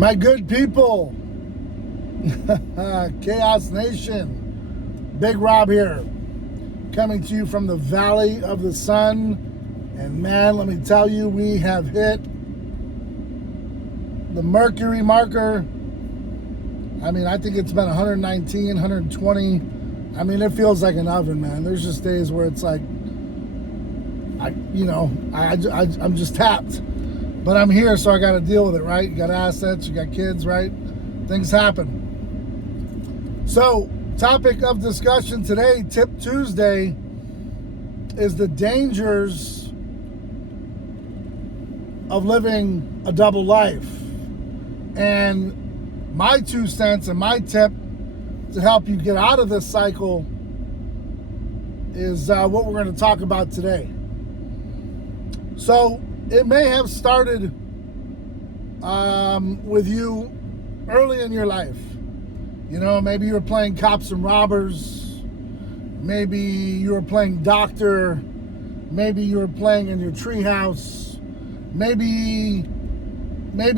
My good people, Chaos Nation, Big Rob here, coming to you from the Valley of the Sun. And man, let me tell you, we have hit the mercury marker. I mean, I think it's been 119, 120. I mean, it feels like an oven, man. There's just days where it's like, I'm just tapped. But I'm here, so I got to deal with it, right? You got assets, you got kids, right? Things happen. So, topic of discussion today, Tip Tuesday, is the dangers of living a double life. And my 2 cents and my tip to help you get out of this cycle is what we're going to talk about today. So, it may have started with you early in your life. You know, maybe you were playing cops and robbers. Maybe you were playing doctor. Maybe you were playing in your treehouse. Maybe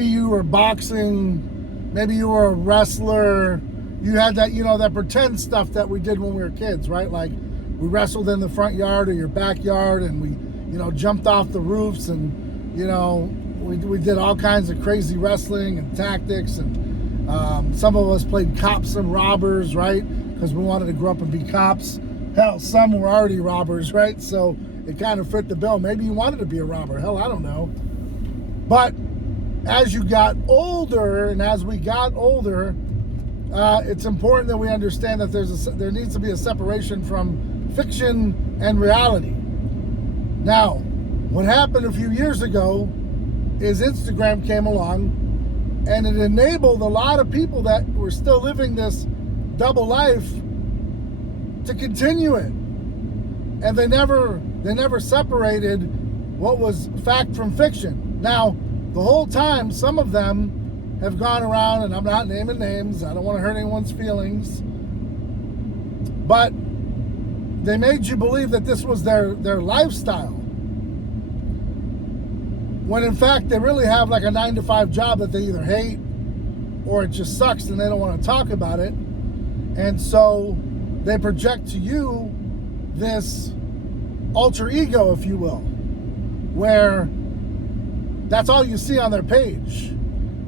you were boxing. Maybe you were a wrestler. You had that, that pretend stuff that we did when we were kids, right? Like we wrestled in the front yard or your backyard, and we jumped off the roofs, and we did all kinds of crazy wrestling and tactics, and some of us played cops and robbers, right? Because we wanted to grow up and be cops. Hell, some were already robbers, right? So it kind of fit the bill. Maybe you wanted to be a robber. Hell, I don't know. But as you got older, and as we got older, it's important that we understand that there needs to be a separation from fiction and reality. Now, what happened a few years ago is Instagram came along, and it enabled a lot of people that were still living this double life to continue it. And they never separated what was fact from fiction. Now, the whole time, some of them have gone around, and I'm not naming names, I don't want to hurt anyone's feelings, but they made you believe that this was their lifestyle, when in fact they really have like a 9-to-5 job that they either hate or it just sucks and they don't want to talk about it. And so they project to you this alter ego, if you will, where that's all you see on their page,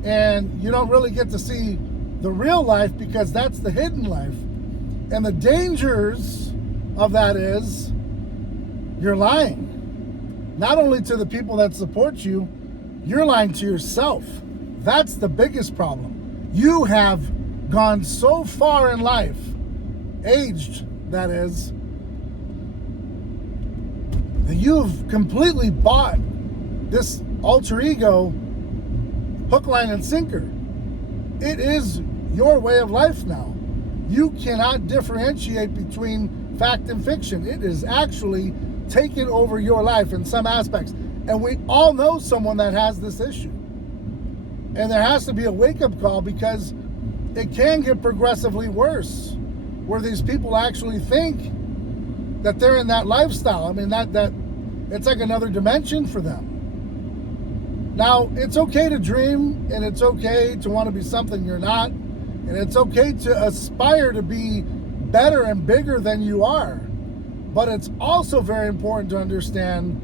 and you don't really get to see the real life, because that's the hidden life. And the dangers of that is you're lying. Not only to the people that support you, you're lying to yourself. That's the biggest problem. You have gone so far in life, aged that is, that you've completely bought this alter ego hook, line, and sinker. It is your way of life now. You cannot differentiate between fact and fiction. It is actually taken over your life in some aspects. And we all know someone that has this issue. And there has to be a wake-up call, because it can get progressively worse, where these people actually think that they're in that lifestyle. I mean, that it's like another dimension for them. Now, it's okay to dream, and it's okay to want to be something you're not, and it's okay to aspire to be better and bigger than you are. But it's also very important to understand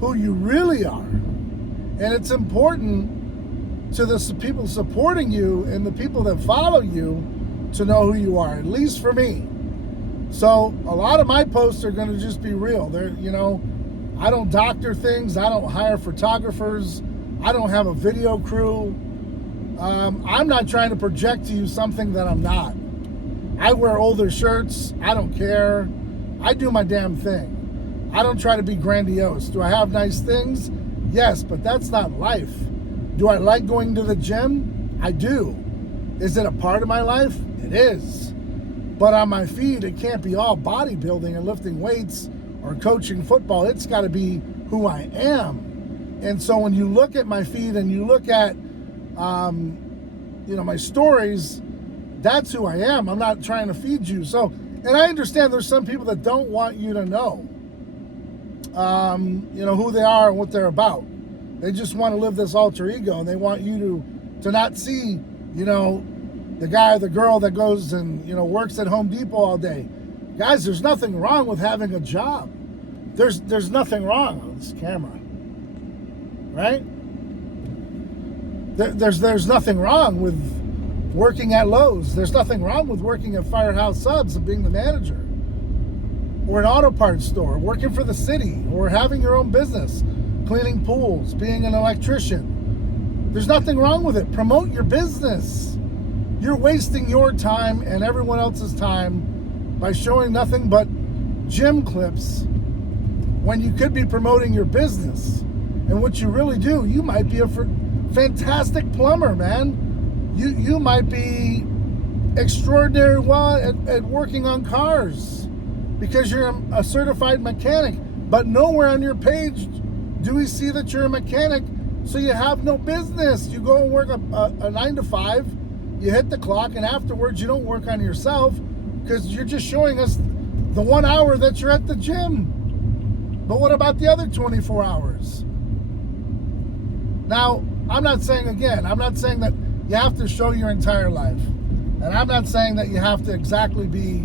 who you really are. And it's important to the people supporting you and the people that follow you to know who you are, at least for me. So a lot of my posts are going to just be real. I don't doctor things. I don't hire photographers. I don't have a video crew. I'm not trying to project to you something that I'm not. I wear older shirts. I don't care. I do my damn thing. I don't try to be grandiose. Do I have nice things? Yes, but that's not life. Do I like going to the gym? I do. Is it a part of my life? It is. But on my feed, it can't be all bodybuilding and lifting weights or coaching football. It's got to be who I am. And so when you look at my feed and you look at, my stories, that's who I am. I'm not trying to feed you. So, and I understand there's some people that don't want you to know, who they are and what they're about. They just want to live this alter ego, and they want you to to not see, the guy or the girl that goes and, works at Home Depot all day. Guys, there's nothing wrong with having a job. There's nothing wrong on this camera, right? There's nothing wrong with working at Lowe's. There's nothing wrong with working at Firehouse Subs and being the manager, or an auto parts store, working for the city, or having your own business, cleaning pools, being an electrician. There's nothing wrong with it. Promote your business. You're wasting your time and everyone else's time by showing nothing but gym clips when you could be promoting your business. And what you really do, you might be a fantastic plumber, man. You might be extraordinary well at working on cars because you're a certified mechanic. But nowhere on your page do we see that you're a mechanic, so you have no business. You go and work a 9 to 5, you hit the clock, and afterwards you don't work on yourself because you're just showing us the 1 hour that you're at the gym. But what about the other 24 hours? Now, I'm not saying that you have to show your entire life. And I'm not saying that you have to exactly be,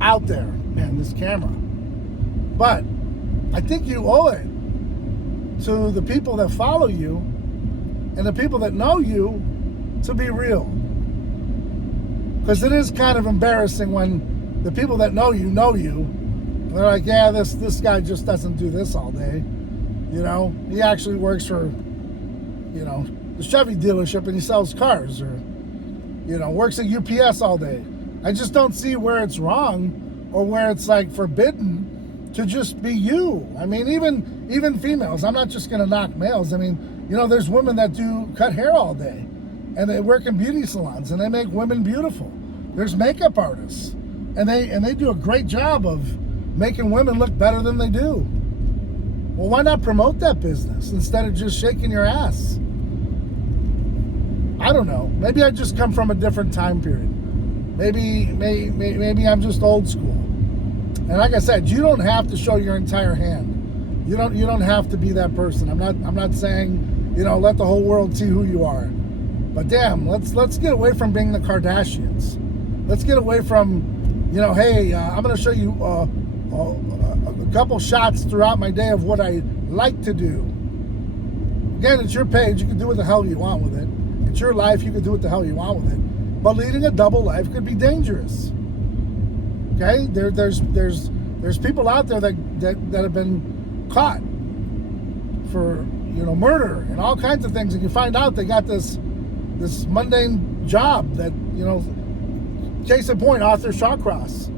out there, man, this camera. But I think you owe it to the people that follow you and the people that know you to be real. Because it is kind of embarrassing when the people that know you, and they're like, yeah, this guy just doesn't do this all day. He actually works for, the Chevy dealership and he sells cars, or, works at UPS all day. I just don't see where it's wrong or where it's like forbidden to just be you. I mean, even females, I'm not just going to knock males. I mean, there's women that do cut hair all day and they work in beauty salons and they make women beautiful. There's makeup artists and they do a great job of making women look better than they do. Well, why not promote that business instead of just shaking your ass? I don't know. Maybe I just come from a different time period. Maybe I'm just old school. And like I said, you don't have to show your entire hand. You don't have to be that person. I'm not saying, let the whole world see who you are. But damn, let's get away from being the Kardashians. Let's get away from, hey, I'm going to show you a couple shots throughout my day of what I like to do. Again, it's your page. You can do what the hell you want with it. It's your life. You can do what the hell you want with it. But leading a double life could be dangerous. Okay, there's people out there that have been caught for murder and all kinds of things, and you find out they got this mundane job that Case in point, Arthur Shawcross,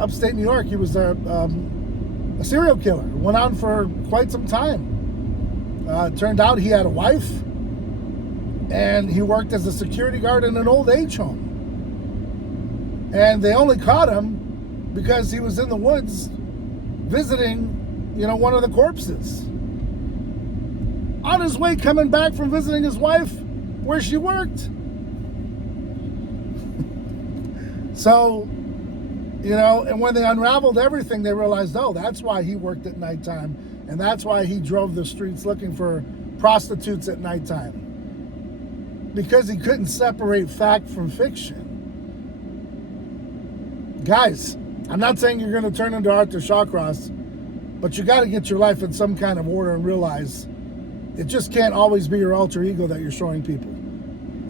upstate New York. He was a serial killer. Went on for quite some time. Turned out he had a wife, and he worked as a security guard in an old age home. And they only caught him because he was in the woods visiting, one of the corpses. On his way coming back from visiting his wife where she worked. So, and when they unraveled everything, they realized, oh, that's why he worked at nighttime. And that's why he drove the streets looking for prostitutes at nighttime. Because he couldn't separate fact from fiction. Guys, I'm not saying you're going to turn into Arthur Shawcross, but you got to get your life in some kind of order and realize it just can't always be your alter ego that you're showing people.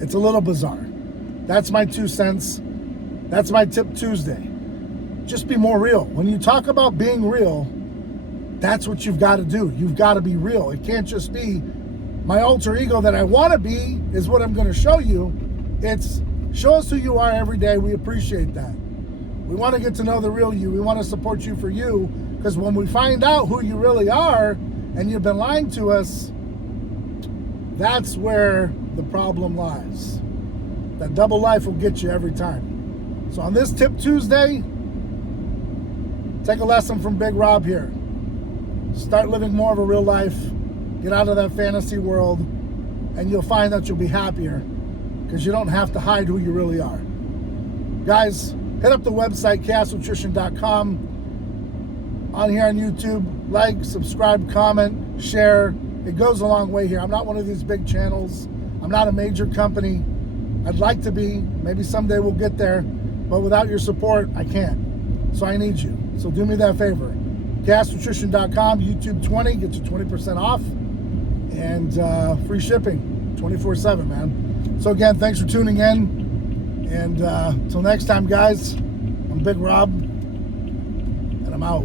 It's a little bizarre. That's my 2 cents. That's my Tip Tuesday. Just be more real. When you talk about being real, that's what you've got to do. You've got to be real. It can't just be my alter ego that I want to be is what I'm going to show you. It's show us who you are every day. We appreciate that. We want to get to know the real you. We want to support you for you, because when we find out who you really are and you've been lying to us, that's where the problem lies. That double life will get you every time. So on this Tip Tuesday, take a lesson from Big Rob here. Start living more of a real life. Get out of that fantasy world, and you'll find that you'll be happier because you don't have to hide who you really are. Guys, hit up the website, chaosnutrition.com. On here on YouTube, like, subscribe, comment, share. It goes a long way here. I'm not one of these big channels. I'm not a major company. I'd like to be. Maybe someday we'll get there. But without your support, I can't. So I need you. So do me that favor. GasNutrition.com, YouTube 20, get you 20% off. And free shipping 24/7, man. So again, thanks for tuning in. And until next time, guys, I'm Big Rob, and I'm out.